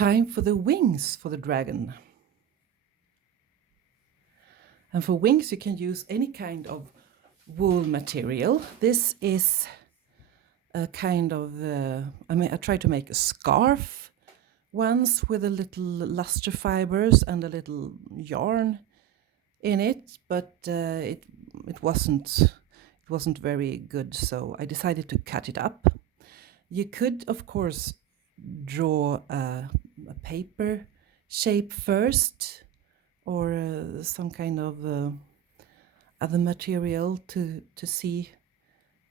time for the wings for the dragon. And for wings, you can use any kind of wool material. This is a kind of, I tried to make a scarf once with a little luster fibers and a little yarn in it, but it wasn't very good, so I decided to cut it up. You could, of course, draw a paper shape first, or some kind of other material to see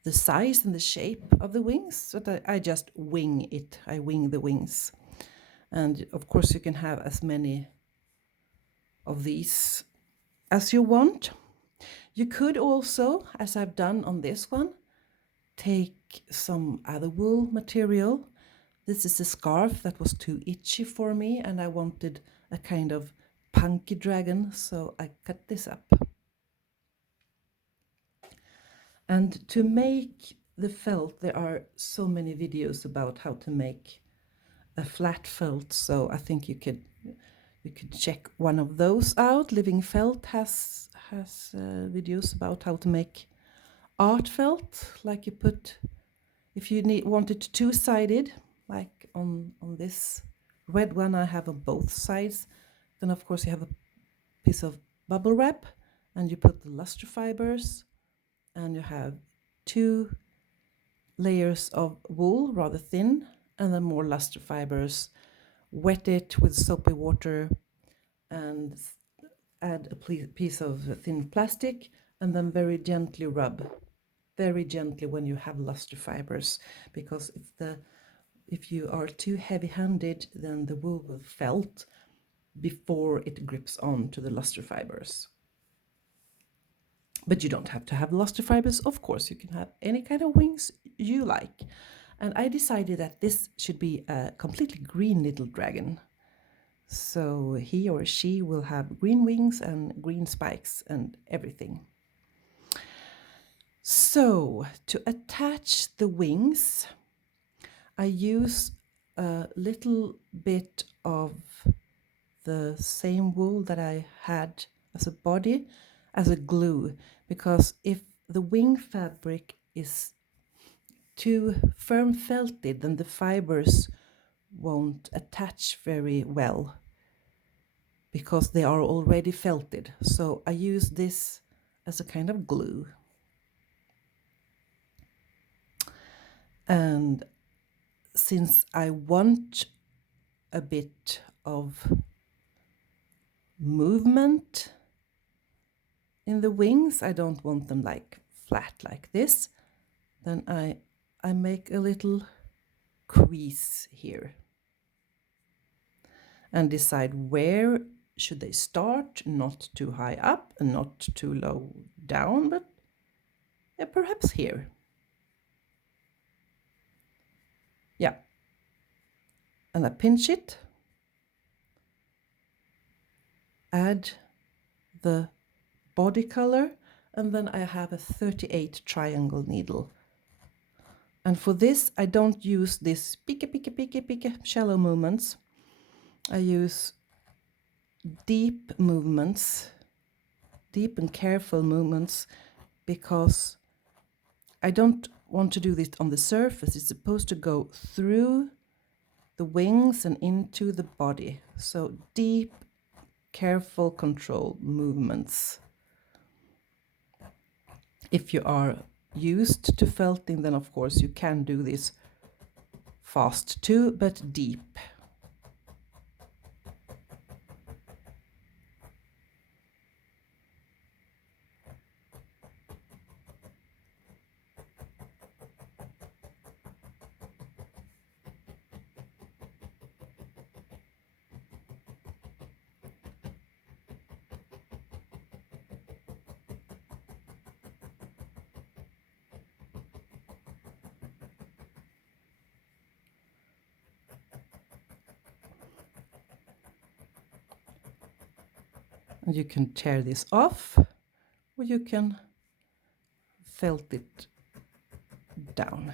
the size and the shape of the wings. But I just wing it. I wing the wings. And of course you can have as many of these as you want. You could also, as I've done on this one, take some other wool material. This is a scarf that was too itchy for me, and I wanted a kind of punky dragon, so I cut this up. And to make the felt, there are so many videos about how to make a flat felt, so I think you could check one of those out. Living Felt has videos about how to make art felt, like you put, if you want it two-sided, like on this red one I have on both sides, then of course you have a piece of bubble wrap and you put the luster fibers, and you have 2 layers of wool, rather thin, and then more luster fibers. Wet it with soapy water and add a piece of thin plastic, and then very gently rub, very gently, when you have luster fibers, because if you are too heavy-handed, then the wool will felt before it grips on to the luster fibers. But you don't have to have luster fibers, of course. You can have any kind of wings you like. And I decided that this should be a completely green little dragon. So he or she will have green wings and green spikes and everything. So to attach the wings, I use a little bit of the same wool that I had as a body as a glue, because if the wing fabric is too firm felted, then the fibers won't attach very well because they are already felted. So I use this as a kind of glue. And since I want a bit of movement in the wings, I don't want them like flat like this, then I make a little crease here and decide where should they start, not too high up and not too low down, but perhaps here. Yeah. And I pinch it, add the body color, and then I have a 38 triangle needle. And for this, I don't use this pique shallow movements. I use deep movements, deep and careful movements, because I don't want to do this on the surface. It's supposed to go through the wings and into the body. So deep, careful, controlled movements. If you are used to felting, then of course you can do this fast too, but deep. And you can tear this off, or you can felt it down.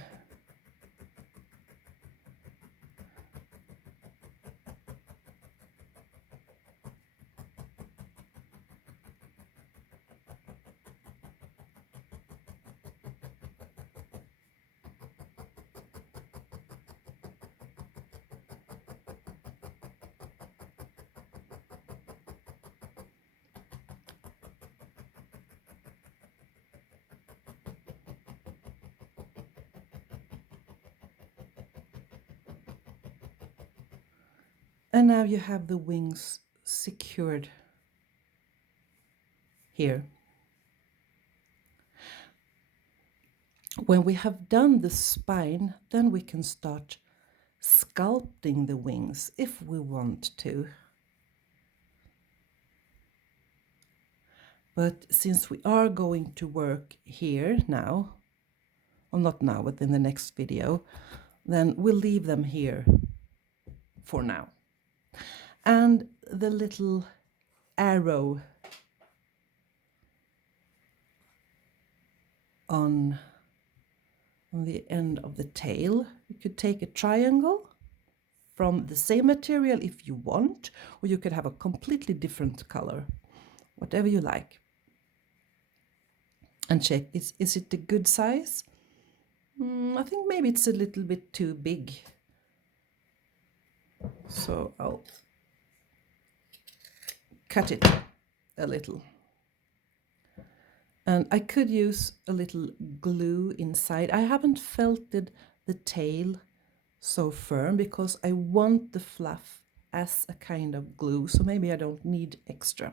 And now you have the wings secured here. When we have done the spine, then we can start sculpting the wings if we want to. But since we are going to work here now, well, not now, but in the next video, then we'll leave them here for now. And the little arrow on the end of the tail, you could take a triangle from the same material if you want, or you could have a completely different color, whatever you like. And check, is it a good size? I think maybe it's a little bit too big. So I'll cut it a little. And I could use a little glue inside. I haven't felted the tail so firm because I want the fluff as a kind of glue, so maybe I don't need extra.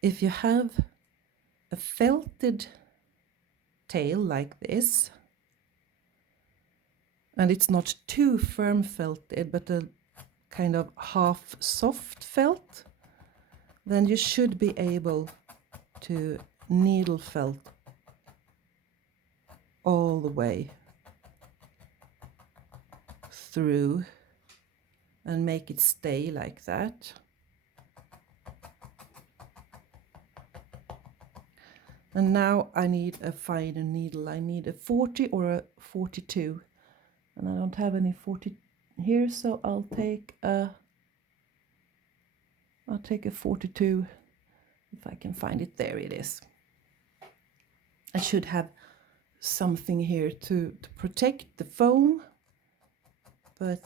If you have a felted tail like this, and it's not too firm felted, but a kind of half soft felt, then you should be able to needle felt all the way through and make it stay like that. And now I need a finer needle. I need a 40 or a 42, and I don't have any 40 here, so I'll take a 42 if I can find it. There it is. I should have something here to protect the foam, but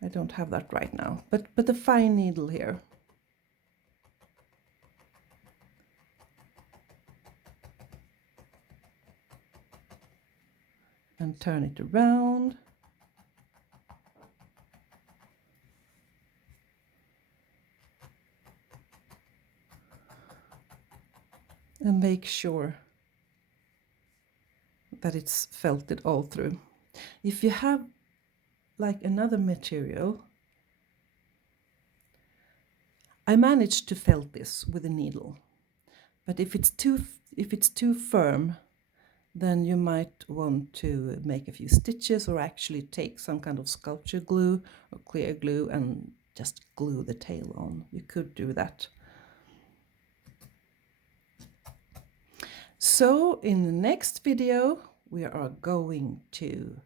I don't have that right now. But a fine needle here. And turn it around. And make sure that it's felted all through. If you have like another material, I managed to felt this with a needle, but if it's too firm, then you might want to make a few stitches or actually take some kind of sculpture glue or clear glue and just glue the tail on. You could do that. So in the next video, we are going to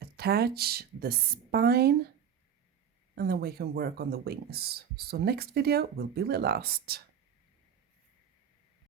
attach the spine, and then we can work on the wings. So next video will be the last.